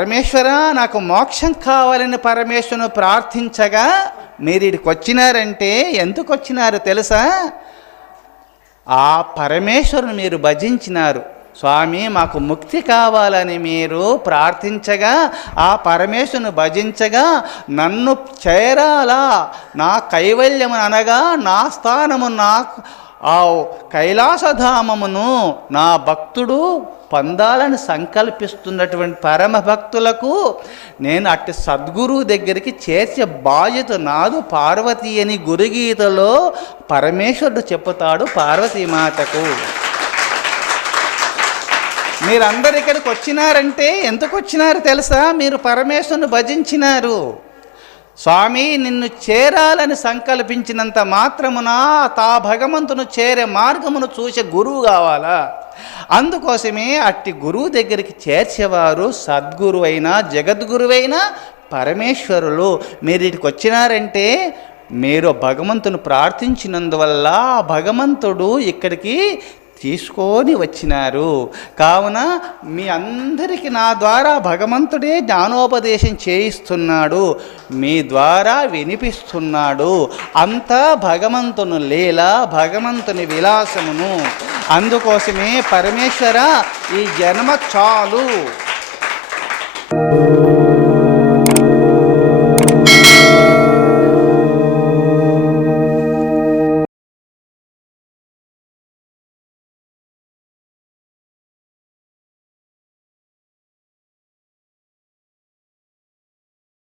పరమేశ్వర నాకు మోక్షం కావాలని పరమేశ్వరుని ప్రార్థించగా మీరు ఇక్కడికి వచ్చినారంటే ఎందుకు వచ్చినారు తెలుసా? ఆ పరమేశ్వరుని మీరు భజించినారు. స్వామి మాకు ముక్తి కావాలని మీరు ప్రార్థించగా, ఆ పరమేశ్వరుని భజించగా నన్ను చేరాలా, నా కైవల్యము అనగా నా స్థానము, నా ఆ కైలాసధామమును నా భక్తుడు పొందాలని సంకల్పిస్తున్నటువంటి పరమ భక్తులకు నేను అట్టి సద్గురువు దగ్గరికి చేర్చే బాధ్యత నాదు పార్వతి అని గురుగీతలో పరమేశ్వరుడు చెప్పుతాడు పార్వతీమాతకు. మీరందరు ఇక్కడికి వచ్చినారంటే ఎందుకు వచ్చినారు తెలుసా? మీరు పరమేశ్వరుని భజించినారు. స్వామి నిన్ను చేరాలని సంకల్పించినంత మాత్రమున తా భగవంతును చేరే మార్గమును చూసే గురువు కావాలా? అందుకోసమే అట్టి గురువు దగ్గరికి చేర్చేవారు సద్గురు అయినా జగద్గురువైనా పరమేశ్వరులు. మీరు ఇక్కడికి వచ్చినారంటే మీరు భగవంతుని ప్రార్థించినందువల్ల భగవంతుడు ఇక్కడికి తీసుకొని వచ్చినారు. కావున మీ అందరికీ నా ద్వారా భగవంతుడే జ్ఞానోపదేశం చేయిస్తున్నాడు, మీ ద్వారా వినిపిస్తున్నాడు. అంతా భగవంతుని లీల, భగవంతుని విలాసమును. అందుకోసమే పరమేశ్వర ఈ జన్మ చాలు,